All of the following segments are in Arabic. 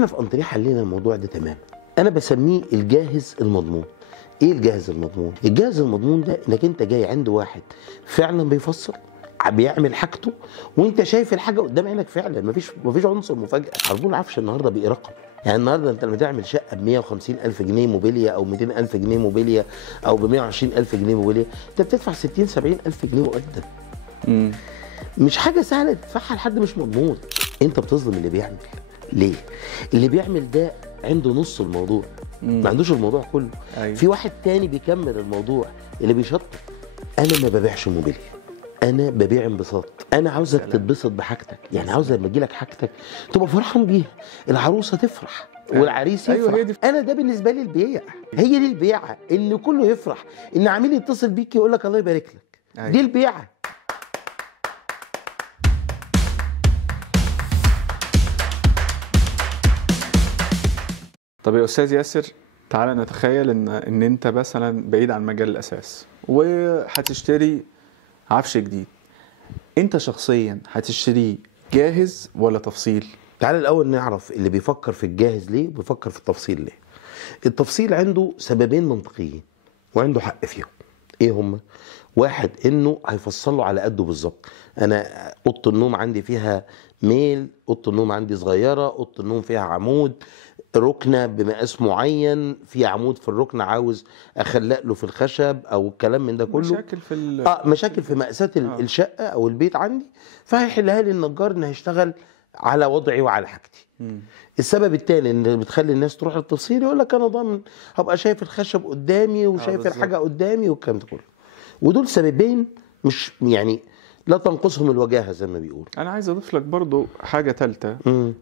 احنا في انطريه حلينا الموضوع ده تماما. انا بسميه الجاهز المضمون. ايه الجاهز المضمون؟ الجاهز المضمون ده انك انت جاي عند واحد فعلا بيفصل، بيعمل حاجته، وانت شايف الحاجه قدام عينك فعلا، مفيش عنصر مفاجاه. عربون العفش النهارده بقى رقم. يعني النهارده انت لما تعمل شقه ب 150,000 جنيه موبيليا او 200,000 جنيه موبيليا او ب 120,000 جنيه موبيليا، انت بتدفع 60 70,000 جنيه مقدم. مش حاجه سهله تدفعها لحد مش مضمون. انت بتظلم اللي بيعمل. ليه؟ اللي بيعمل ده عنده نص الموضوع، ما عندوش الموضوع كله. أيوة. في واحد تاني بيكمل الموضوع اللي بيشطب. انا ما ببيعش موبيليا، انا ببيع انبساط. انا عاوزك تتبسط بحاجتك، يعني عاوز لما تجي لك حاجتك تبقى فرحان بيها، العروسه تفرح والعريس يفرح. أيوة، هي دي. انا ده بالنسبه لي البيع، هي دي البيعه، ان كله يفرح، ان عميل يتصل بيك يقول لك الله يبارك لك. أيوة. دي البيعه. طب يا استاذ ياسر، تعالى نتخيل ان انت مثلا بعيد عن مجال الاساس وهتشتري عفش جديد. انت شخصيا هتشتريه جاهز ولا تفصيل؟ تعال الاول نعرف اللي بيفكر في الجاهز ليه وبيفكر في التفصيل ليه. التفصيل عنده سببين منطقيين وعنده حق فيهم. ايه هما؟ واحد، انه هيفصله على قده بالظبط. انا اوضه النوم عندي فيها ميل، اوضه النوم عندي صغيره، اوضه النوم فيها عمود، ركنه بمقاس معين، في عمود في الركنه عاوز اخلق له في الخشب او الكلام من ده كله. مشاكل في مشاكل في مقاسات الشقه او البيت عندي، فهيحلها لي النجار ان هيشتغل على وضعي وعلى حاجتي. السبب الثاني اللي بتخلي الناس تروح للتفصيل، يقول لك انا ضامن هبقى شايف الخشب قدامي وشايف الحاجه قدامي والكلام ده كله. ودول سببين مش يعني لا تنقصهم الوجاهه زي ما بيقولوا. انا عايز اضيف لك برضو حاجه ثالثه،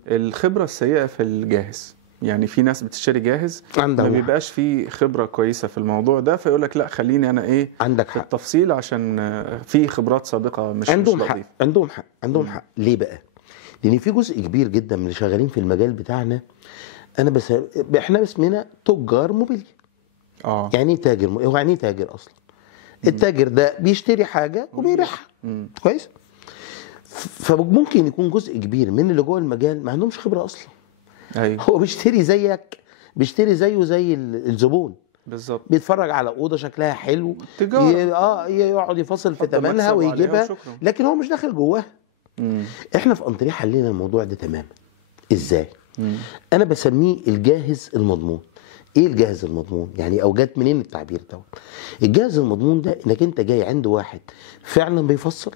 الخبره السيئه في الجاهز. يعني في ناس بتشتري جاهز ما بيبقاش فيه خبره كويسه في الموضوع ده، فيقول لك لا خليني انا عندك في حق. التفصيل عشان في خبرات سابقه مش عندهم مش حق. عندهم حق. ليه بقى؟ لان في جزء كبير جدا من اللي شغالين في المجال بتاعنا، احنا اسمنا تجار موبيليا. يعني ايه تاجر؟ هو يعني ايه تاجر اصلا؟ التاجر ده بيشتري حاجه وبيبيعها. كويس؟ فممكن يكون جزء كبير من اللي جوه المجال ما عندهمش خبره اصلا. أيوة. هو بيشتري زيك، بيشتري زيه زي الزبون بالظبط. بيتفرج على اوضه شكلها حلو، يقعد يفصل في ثمنها ويجيبها، لكن هو مش داخل جواها. احنا في انطريه حلينا الموضوع ده تماما. ازاي؟ انا بسميه الجاهز المضمون. ايه الجاهز المضمون؟ يعني او جت منين التعبير ده؟ الجاهز المضمون ده انك انت جاي عند واحد فعلا بيفصل،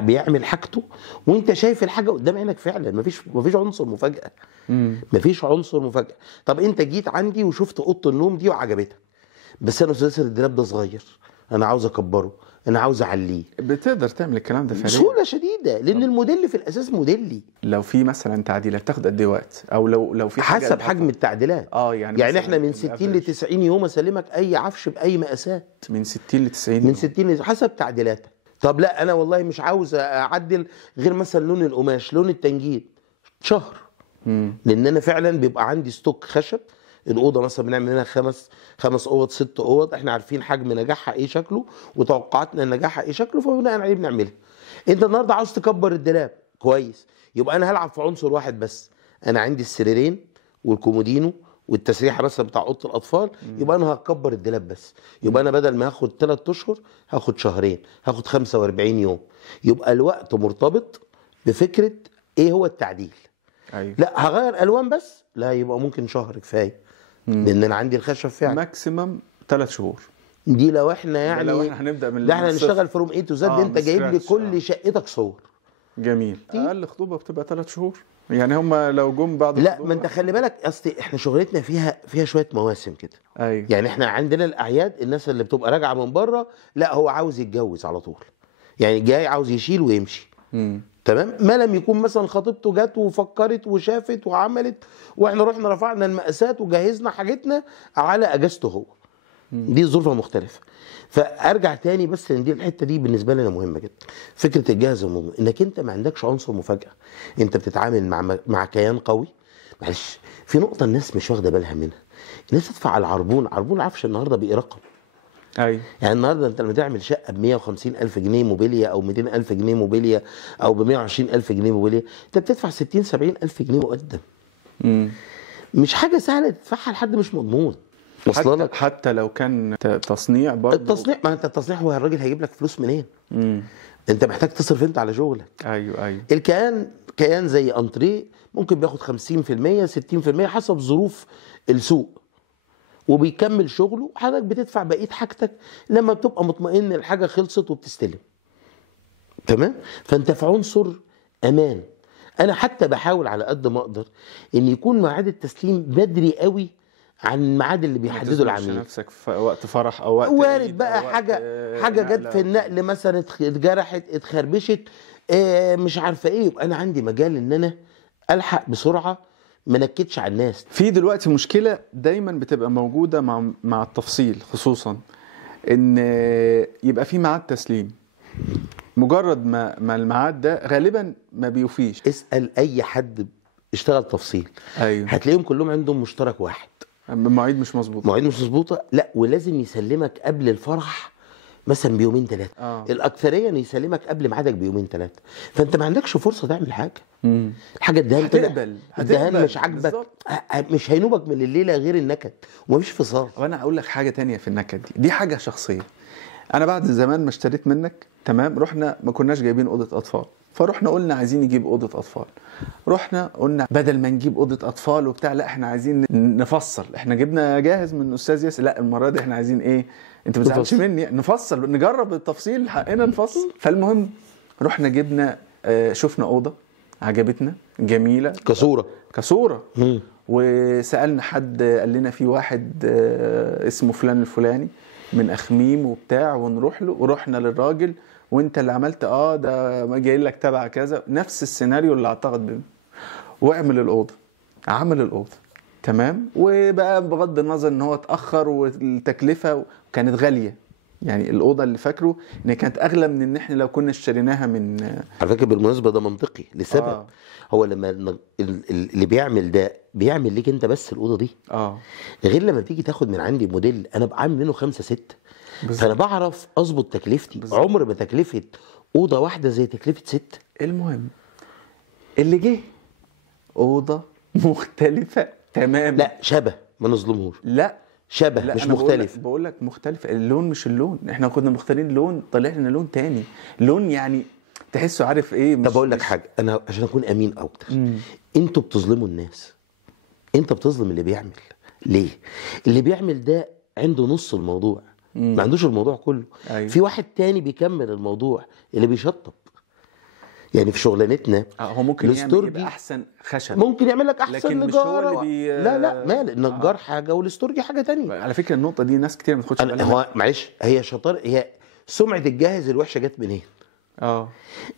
بيعمل حاجته، وانت شايف الحاجه قدام عينك فعلا، مفيش عنصر مفاجاه. مفيش عنصر مفاجاه. طب انت جيت عندي وشفت اوضه النوم دي وعجبتك، بس انا استاذ ياسر الدولاب ده صغير، انا عاوز اكبره، انا عاوز اعليه. بتقدر تعمل الكلام ده فعلا بسهوله شديده، لان الموديل في الاساس موديلي. لو في مثلا تعديلات تاخد قد ايه وقت؟ او لو في حاجه حسب حجم التعديلات. يعني احنا من 60 ل 90 يوم اسلمك اي عفش باي مقاسات. من 60 ل 90 من 60 حسب تعديلاتك. طب لا انا والله مش عاوز اعدل غير مثلا لون القماش، لون التنجيد، شهر. لان انا فعلا بيبقى عندي ستوك خشب. الاوضه مثلا بنعمل هنا خمس اوض 6 اوض، احنا عارفين حجم نجاحها ايه شكله وتوقعاتنا نجاحها ايه شكله، فبناء عليه بنعملها. انت النهارده عاوز تكبر الدولاب، كويس، يبقى انا هلعب في عنصر واحد بس. انا عندي السريرين والكومودينو والتسريحه مثلا بتاع اوضه الاطفال، يبقى انا هكبر الدولاب بس. يبقى انا بدل ما هاخد 3 اشهر هاخد شهرين، هاخد 45 يوم. يبقى الوقت مرتبط بفكره ايه هو التعديل. أيوة. لا هغير الوان بس، لا يبقى ممكن شهر كفايه، لان انا عندي الخشب فعلا ماكسيمم 3 شهور. دي لو احنا يعني لو احنا هنبدا من ده احنا هنشتغل فروم اي تو زد. انت جايب لي كل شقتك صور. جميل. اقل خطوبه بتبقى 3 شهور، يعني هم لو جم بعد لا ما انت خلي بالك، اصل احنا شغلتنا فيها شويه مواسم كده. أيوة. يعني احنا عندنا الاعياد، الناس اللي بتبقى راجعه من بره، لا هو عاوز يتجوز على طول، يعني جاي عاوز يشيل ويمشي. تمام. ما لم يكون مثلا خطيبته جت وفكرت وشافت وعملت، واحنا رحنا رفعنا المقاسات وجهزنا حاجتنا على اجازته هو. دي ظروفها مختلفه. فارجع تاني بس ان دي الحته دي بالنسبه لنا مهمه جدا. فكره الجهاز المضمون انك انت ما عندكش عنصر مفاجاه، انت بتتعامل مع كيان قوي. معلش، في نقطه الناس مش واخده بالها منها، الناس تدفع على عربون عفش النهارده بقى رقم. ايوه. يعني النهارده انت لما تعمل شقه ب 150,000 جنيه موبيليا او 200,000 جنيه موبيليا او ب 120,000 جنيه موبيليا، انت بتدفع 60 70,000 جنيه مقدم. مش حاجه سهله تدفعها لحد مش مضمون. وصل لك؟ حتى لو كان تصنيع برضه. التصنيع، ما انت التصنيع هو الراجل هيجيب لك فلوس منين؟ انت محتاج تصرف انت على شغلك. ايوه. كيان زي انتريه ممكن بياخد 50% 60% حسب ظروف السوق، وبيكمل شغله، حضرتك بتدفع بقيه حاجتك لما بتبقى مطمئن الحاجه خلصت وبتستلم. تمام؟ فانت في عنصر امان. انا حتى بحاول على قد ما اقدر ان يكون ميعاد التسليم بدري قوي عن الميعاد اللي بيحدده العميل. نفسك في وقت فرح او وقت وارد بقى حاجه جت في النقل مثلا، اتجرحت، اتخربشت، مش عارفه ايه، يبقى انا عندي مجال ان انا الحق بسرعه، ما نكدش على الناس. في دلوقتي مشكله دايما بتبقى موجوده مع التفصيل، خصوصا ان يبقى في ميعاد تسليم، مجرد ما الميعاد ده غالبا ما بيوفيش. اسال اي حد اشتغل تفصيل، ايوه، هتلاقيهم كلهم عندهم مشترك واحد، مواعيد مش مظبوطه. مواعيد مش مظبوطه، لا، ولازم يسلمك قبل الفرح مثلا بيومين ثلاثه. الاكثريه يسلمك قبل ميعادك بيومين ثلاثه، فانت ما عندكش فرصه تعمل حاجه. الحاجه الدهان الدهان مش عاجبك، مش هينوبك من الليله غير النكد، ومفيش فصال. وانا اقول لك حاجه تانية في النكد دي حاجه شخصيه. انا بعد زمان ما اشتريت منك، تمام، رحنا ما كناش جايبين اوضه اطفال، فرحنا قلنا عايزين نجيب اوضه اطفال. رحنا قلنا بدل ما نجيب اوضه اطفال وبتاع، لا احنا عايزين نفصل. احنا جبنا جاهز من استاذ ياسر، لا المره دي احنا عايزين ايه، انت ما تزعلش مني، نفصل، نجرب التفصيل، حقنا نفصل. فالمهم رحنا جبنا، شفنا اوضه عجبتنا جميله كصوره. وسالنا حد قال لنا في واحد اسمه فلان الفلاني من اخميم وبتاع، ونروح له. ورحنا للراجل، وانت اللي عملت ده ما جاي لك تبع كذا، نفس السيناريو اللي اعتقد بيه، واعمل الاوضه، عمل الاوضه تمام. وبقى بغض النظر ان هو اتاخر والتكلفه كانت غاليه، يعني الاوضه اللي فاكره ان كانت اغلى من ان احنا لو كنا اشتريناها من. على فكره بالمناسبه ده منطقي لسبب. هو لما اللي بيعمل ده بيعمل ليك انت بس الاوضه دي، غير لما تيجي تاخد من عندي موديل انا بقى عامل منه 5 6، فانا بعرف اظبط تكلفتي. عمر ما تكلفه اوضه واحده زي تكلفه 6. المهم اللي جه اوضه مختلفه تماما. لا شبه، ما نظلمهوش، لا شبه، لا مش مختلف. بقول لك مختلف، اللون مش اللون، احنا كنا مختارين لون، طلع لنا لون تاني، لون يعني تحسه عارف ايه. طب اقول لك حاجه، انا عشان اكون امين اكتر، انتوا بتظلموا الناس، انت بتظلم اللي بيعمل. ليه؟ اللي بيعمل ده عنده نص الموضوع، ما عندوش الموضوع كله. في واحد تاني بيكمل الموضوع، اللي بيشطب. يعني في شغلانتنا هو ممكن يعمل احسن خشب، ممكن يعمل لك احسن لكن نجار، مش هو لا مال النجار حاجه والاستورجي حاجه تانية. على فكره النقطه دي ناس كتير ما تاخدش بالها. هو معلش، هي شطاره، هي سمعه الجاهز الوحشه جت منين؟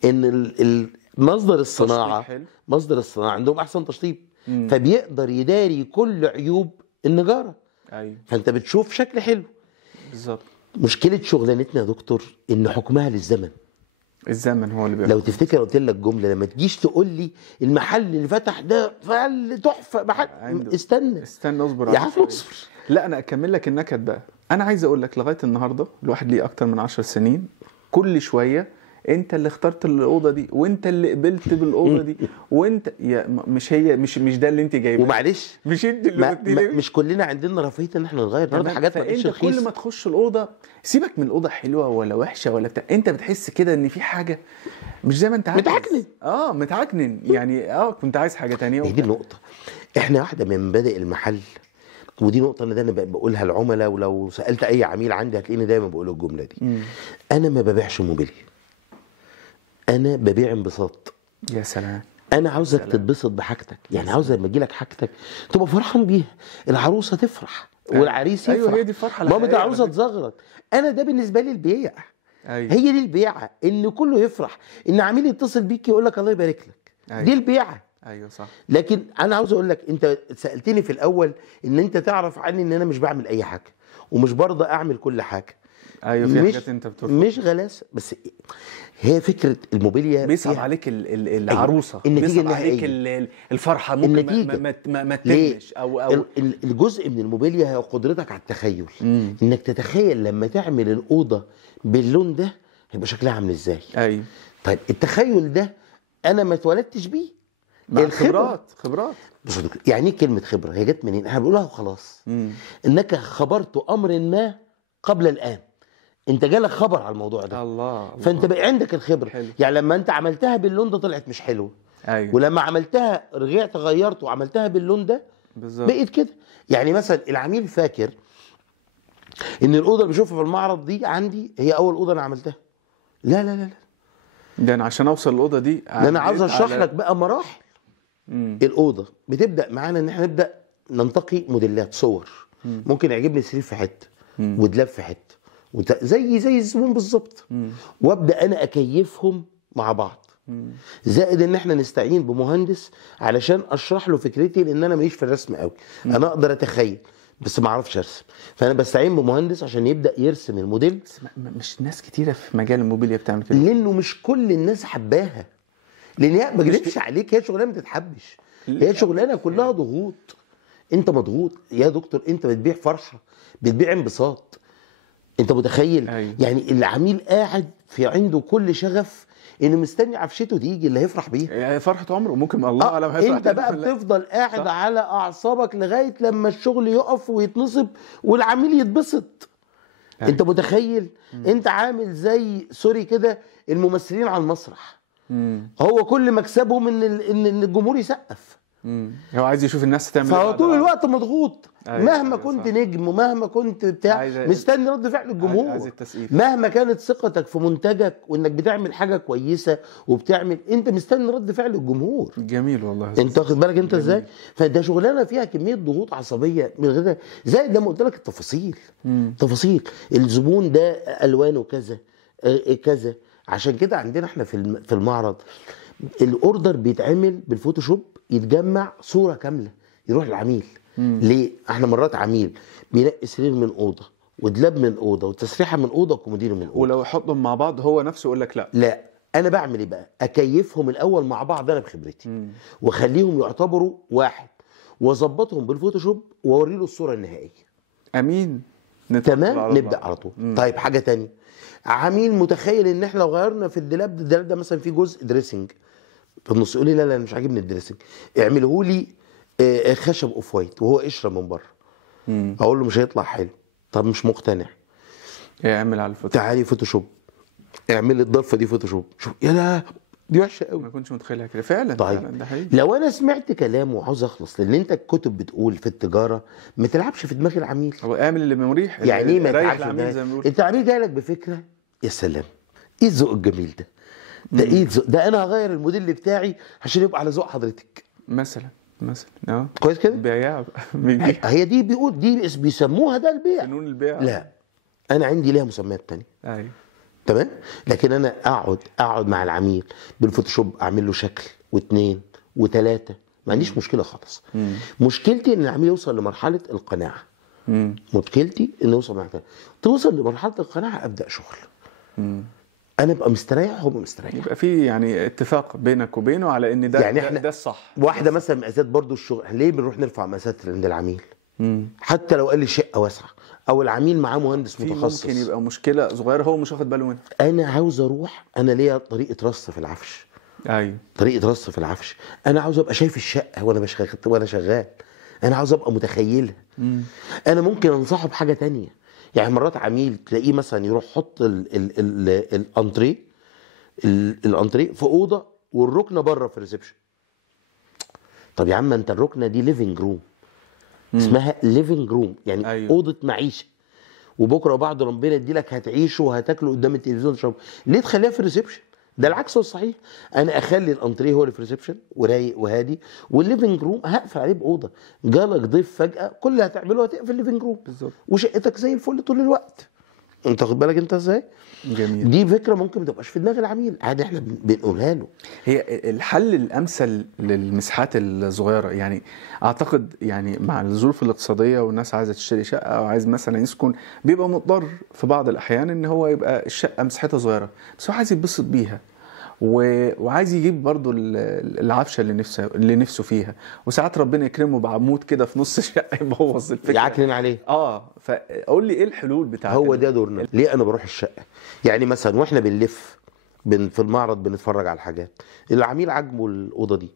ان مصدر الصناعه عندهم احسن تشطيب، فبيقدر يداري كل عيوب النجاره. فانت بتشوف شكل حلو. بالظبط. مشكله شغلانتنا يا دكتور ان حكمها للزمن. الزمن هو اللي لو تفتكر قلت لك جمله، لما تجيش تقول لي المحل اللي فتح ده فعل تحفه، استنى اصبر يا عم، اصبر. لا انا اكمل لك النكد بقى. انا عايز اقول لك لغايه النهارده الواحد ليه اكتر من 10 سنين، كل شويه انت اللي اخترت الاوضه دي، وانت اللي قبلت بالاوضه دي، وانت مش ده اللي انت جايبه. ومعلش مش انت اللي مش كلنا عندنا رفاهيه ان احنا نغير برضه حاجات. ما انت كل ما تخش الاوضه، سيبك من الاوضه حلوه ولا وحشه ولا بتاع، انت بتحس كده ان في حاجه مش زي ما انت عايز، متعكنن يعني. كنت عايز حاجه تانية. دي النقطه. احنا واحده من مبادئ المحل، ودي نقطه انا بقولها للعملاء، ولو سالت اي عميل عندي هتلاقيني دايما بقول الجمله دي. انا ما ببيعش موبيليا، انا ببيع انبساط. يا سلام. انا عاوزك تتبسط بحاجتك، يعني عاوز لما تجي لك حاجتك تبقى فرحان بيها، العروسه تفرح والعريس يفرح. ايوه هي دي الفرحه. ماما ده عاوزه تزغرط. انا ده بالنسبه لي البيع. هي دي البيعه، ان كله يفرح، ان عميل يتصل بيك يقول لك الله يبارك لك. دي البيعه. ايوه صح. لكن انا عاوز اقول لك، انت سالتني في الاول ان انت تعرف عني ان انا مش بعمل اي حاجه، ومش برضه اعمل كل حاجه. ايوه في حاجات انت بترفض، مش غلاسه، بس هي فكره الموبيليا بيصعب عليك العروسه، بيصعب عليك الفرحه، ممكن ما تتمش او الجزء من الموبيليا هي قدرتك على التخيل. انك تتخيل لما تعمل الاوضه باللون ده هيبقى شكلها عامل ازاي. ايوه. طيب التخيل ده انا ما اتولدتش بيه، مع الخبرة. خبرات. بص يا دكتور، يعني ايه كلمه خبره؟ هي جت منين؟ احنا بنقولها وخلاص. انك خبرت امر ما قبل الان، انت جالك خبر على الموضوع ده، الله فانت بقى عندك الخبره. حلو. يعني لما انت عملتها باللون ده طلعت مش حلوه، ايوه ولما عملتها رجعت غيرت وعملتها باللون ده بالظبط. بقيت كده. يعني مثلا العميل فاكر ان الاوضه اللي بشوفها في المعرض دي عندي هي اول اوضه انا عملتها. لا لا لا لا، ده انا عشان اوصل الاوضه دي ده انا عاوز عديت اشرح على- لك بقى مراحل. الاوضه بتبدا معانا ان احنا نبدا ننتقي موديلات صور. ممكن يعجبني سرير في حته ودلاب في حته زي الزبون بالظبط، وابدا انا اكيفهم مع بعض. زائد ان احنا نستعين بمهندس علشان اشرح له فكرتي، لان انا ماليش في الرسم قوي. انا اقدر اتخيل بس ما اعرفش ارسم، فانا بستعين بمهندس عشان يبدا يرسم الموديل. بس مش ناس كتيره في مجال الموبيليا بتعمل كده. لانه مش كل الناس حباها، لان هي ما اكذبش عليك، هي شغلانه ما تتحبش، هي شغلانه كلها ضغوط. انت مضغوط يا دكتور، انت بتبيع فرحه، بتبيع انبساط. انت متخيل؟ أيوة. يعني العميل قاعد في عنده كل شغف انه مستني عفشته تيجي اللي هيفرح بيها. فرحه عمره ممكن الله اعلم هيفرح. انت بقى بتفضل قاعد صح. على اعصابك لغايه لما الشغل يقف ويتنصب والعميل يتبسط. أيوة. انت متخيل؟ انت عامل زي سوري كده الممثلين على المسرح، هو كل مكسبهم ان الجمهور يسقف. هو عايز يشوف الناس تعمل فهو بعد طول العرض. الوقت مضغوط. أيوة، مهما أيوة، كنت صح. نجم ومهما كنت بتاع مستني رد فعل الجمهور. عايز التسقيف. مهما كانت ثقتك في منتجك وانك بتعمل حاجه كويسه وبتعمل، انت مستني رد فعل الجمهور. جميل والله. انت واخد بالك انت ازاي؟ فده شغلانه فيها كميه ضغوط عصبيه من غير زائد لما قلت لك التفاصيل. تفاصيل الزبون ده الوانه كذا كذا. عشان كده عندنا احنا في المعرض الاوردر بيتعمل بالفوتوشوب، يتجمع صوره كامله يروح للعميل. ليه؟ احنا مرات عميل بينقي سرير من اوضه ودلاب من اوضه وتسريحه من اوضه وكومودينو من اوضه، ولو يحطهم مع بعض هو نفسه يقول لك لا. لا انا بعمل ايه بقى؟ اكيفهم الاول مع بعض انا بخبرتي، واخليهم يعتبروا واحد، واظبطهم بالفوتوشوب واوري له الصوره النهائيه. امين. تمام، نبدا على طول. طيب حاجه تانية، عميل متخيل ان احنا لو غيرنا في الدولاب ده مثلا في جزء دريسنج في النص، يقول لي لا مش عاجبني الدريسنج، اعمله لي خشب اوف وايت وهو قشره من بره. اقول له مش هيطلع حلو. طب مش مقتنع، اعمل على الفوتوشوب. تعالي فوتوشوب، اعمل لي الضفه دي فوتوشوب. شوف يا لا دي وحشه قوي. ما كنتش متخيلها كده فعلا. طيب فعلا ده حقيقي. لو انا سمعت كلامه وعاوز اخلص، لان انت الكتب بتقول في التجاره ما تلعبش في دماغ العميل. هو اعمل اللي مريح. يعني ايه ما ريح تلعبش في العميل زي ما دماغ؟ بيقولوا. انت العميل جاي لك بفكره، يا سلام ايه الذوق الجميل ده؟ ده ايه الذوق ده؟ انا هغير الموديل بتاعي عشان يبقى على ذوق حضرتك. مثلا كويس كده؟ بياع بيبيع. هي دي بيقول دي بيسموها ده البيع. فنون البيع. لا انا عندي ليها مسميات تانية. ايوه تمام. لكن انا اقعد مع العميل بالفوتوشوب، اعمل له شكل واثنين وثلاثه، ما عنديش مشكله خالص. مشكلتي ان العميل يوصل لمرحله القناعه. مشكلتي انه يوصل لمرحله، توصل لمرحله القناعه ابدا شغل. انا ابقى مستريح وهو مستريح. يبقى في يعني اتفاق بينك وبينه على ان ده يعني ده, احنا ده الصح. واحده مثلا مقاسات برضو الشغل، ليه بنروح نرفع مقاسات عند العميل؟ حتى لو قال لي شقه واسعه او العميل معاه مهندس في متخصص، ممكن يبقى مشكله صغيره هو مش واخد باله منها. انا عاوز اروح، انا ليا طريقه رص في العفش. ايوه طريقه رص في العفش، انا عاوز ابقى شايف الشقه وانا شغال، انا عاوز ابقى متخيلها. انا ممكن انصحه بحاجه تانية. يعني مرات عميل تلاقيه مثلا يروح يحط الانتريه في اوضه والركنه بره في الريسبشن. طب يا عم انت الركنه دي ليفنج روم، اسمها ليفنج روم، يعني أيوة. اوضه معيشه، وبكره بعد ربنا يدي لك هتعيشوا وهتاكلوا قدام التلفزيون تشربوا. ليه تخليها في الريسبشن؟ ده العكس هو الصحيح. انا اخلي الانتريه هو اللي في الريسبشن ورايق وهادي، والليفنج روم هقفل عليه باوضه. جالك ضيف فجاه كل اللي هتعمله هتقفل الليفنج روم بالظبط، وشقتك زي الفل طول الوقت. انت واخد بالك انت ازاي؟ جميل. دي فكره ممكن ما تبقاش في دماغ العميل، عادي احنا بنقولها له. هي الحل الامثل للمساحات الصغيره، يعني اعتقد يعني مع الظروف الاقتصاديه والناس عايزه تشتري شقه او عايز مثلا يسكن، بيبقى مضطر في بعض الاحيان ان هو يبقى الشقه مساحتها صغيره بس هو عايز يتبسط بيها، وعايز يجيب برضو العفشه اللي نفسه فيها، وساعات ربنا يكرمه بعمود كده في نص الشقه يبوظ الفكره، يعكنن عليه. فقول لي ايه الحلول بتاعتك؟ هو ده دورنا. ليه انا بروح الشقه؟ يعني مثلا واحنا بنلف في المعرض بنتفرج على الحاجات، العميل عاجبه الاوضه دي،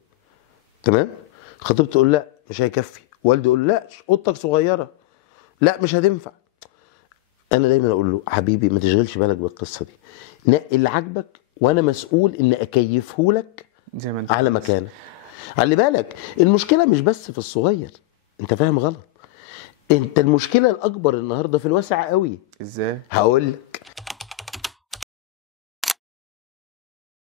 تمام. خطيبته تقول لا مش هيكفي، والدي يقول لا اوضتك صغيره، لا مش هتنفع. انا دايما اقول له حبيبي ما تشغلش بالك بالقصه دي، نقي اللي عاجبك وانا مسؤول ان اكيفه لك زي ما انت على عايز. مكانك. خلي بالك المشكله مش بس في الصغير، انت فاهم غلط. انت المشكله الاكبر النهارده في الواسع قوي. ازاي؟ هقول لك